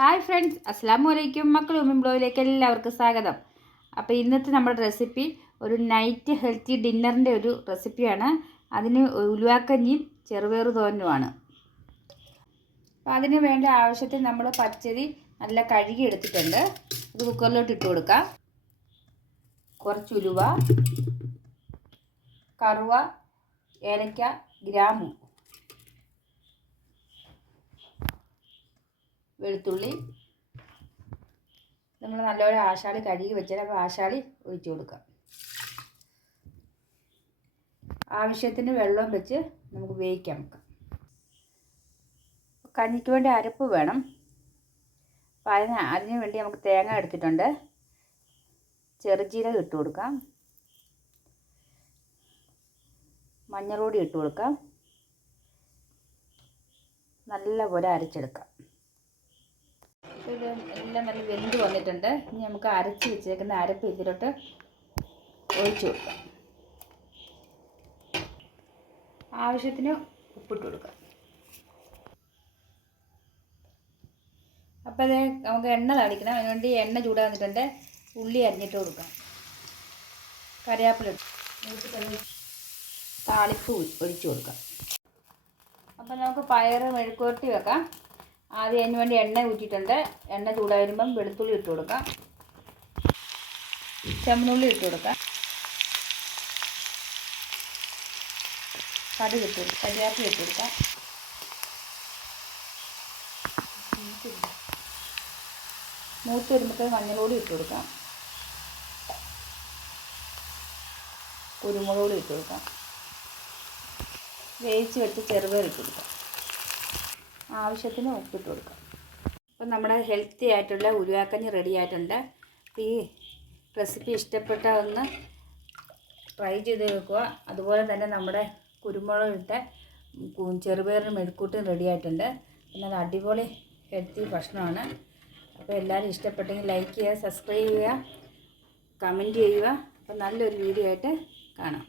Hi friends അസ്സാം വലൈക്കും മക്കൾ ഉമ്മിൻ ബ്ലോയിലേക്ക് എല്ലാവർക്കും സ്വാഗതം. അപ്പോൾ ഇന്നത്തെ നമ്മുടെ റെസിപ്പി ഒരു നൈറ്റ് ഹെൽത്തി ഡിന്നറിന്റെ ഒരു റെസിപ്പിയാണ്. അതിന് ഉലുവാക്കഞ്ഞിയും ചെറുപയർ തോന്നുമാണ് അപ്പോൾ അതിന് വേണ്ട ആവശ്യത്തിന് നമ്മൾ പച്ചരി നല്ല കഴുകി എടുത്തിട്ടുണ്ട്. ഇത് കുക്കറിലോട്ട് ഇട്ട് കൊടുക്കാം. കുറച്ച് ഉലുവ കറുവ ഏലക്ക ഗ്രാമ്പു. വെളുത്തുള്ളി. നമ്മൾ നല്ലപോലെ ആശാളി കഴുകി വെച്ചാൽ അപ്പോൾ ആശാളി ഒഴിച്ചു കൊടുക്കാം. ആവശ്യത്തിന് വെള്ളം വെച്ച് നമുക്ക് വേവിക്കാൻ വെക്കാം കഞ്ഞിക്ക് വേണ്ടി അരപ്പ് വേണം. അപ്പോൾ അതിന് അതിന് വേണ്ടി നമുക്ക് തേങ്ങ എടുത്തിട്ടുണ്ട്. ചെറുജീരകം ഇട്ട് കൊടുക്കാം. മഞ്ഞൾപ്പൊടി ഇട്ട് കൊടുക്കാം. നല്ലപോലെ അരച്ചെടുക്കാം. എല്ലാം നല്ല വെന്ത് വന്നിട്ടുണ്ട്. ഇനി നമുക്ക് അരച്ച് വെച്ചേക്കുന്ന അരപ്പ് ഇതിലോട്ട് ഒഴിച്ചു കൊടുക്കാം. ആവശ്യത്തിന് ഉപ്പിട്ട് കൊടുക്കാം. അപ്പോൾ അത് നമുക്ക് എണ്ണ തളിക്കണം. അതിനുവേണ്ടി എണ്ണ ചൂടാന്നിട്ടുണ്ട്. ഉള്ളി അരിഞ്ഞിട്ട് കൊടുക്കാം. കറിവേപ്പില താളിപ്പ് ഒഴിച്ചു കൊടുക്കാം. അപ്പോൾ നമുക്ക് പയറ് മെഴുക്കുവരട്ടി വെക്കാം. ആദ്യം അതിന് വേണ്ടി എണ്ണ ഊറ്റിയിട്ടുണ്ട്. എണ്ണ ചൂടായി വരുമ്പം വെളുത്തുള്ളി ഇട്ട് കൊടുക്കാം. ചെമ്മനുള്ളി ഇട്ട് കൊടുക്കാം. കടുക് ഇട്ട് കൊടുക്കാം. കരിയാപ്പി ഇട്ട് കൊടുക്കാം. മൂത്ത് വരുമ്പോഴത്തേക്ക് മഞ്ഞളോടി ഇട്ട് കൊടുക്കാം. കുരുമുളക് പൊടി ഇട്ട് കൊടുക്കാം. വേവിച്ച് വെച്ച് ചെറുപയർ ഇട്ട് കൊടുക്കാം. ആവശ്യത്തിന് ഉപ്പിട്ട് കൊടുക്കാം. അപ്പം നമ്മുടെ ഹെൽത്തി ആയിട്ടുള്ള ഉരുവാക്കഞ്ഞി റെഡി ആയിട്ടുണ്ട്. ഈ റെസിപ്പി ഇഷ്ടപ്പെട്ട ഒന്ന് ട്രൈ ചെയ്ത് വെക്കുക. അതുപോലെ തന്നെ നമ്മുടെ കുരുമുളക് ഇട്ട ചെറുപയറിന് മെഴുക്കൂട്ടും റെഡി ആയിട്ടുണ്ട്. അത് അടിപൊളി ഹെൽത്തി ഭക്ഷണമാണ്. അപ്പോൾ എല്ലാവരും ഇഷ്ടപ്പെട്ടെങ്കിൽ ലൈക്ക് ചെയ്യുക സബ്സ്ക്രൈബ് ചെയ്യുക കമന്റ് ചെയ്യുക. അപ്പോൾ നല്ലൊരു വീഡിയോ ആയിട്ട് കാണാം.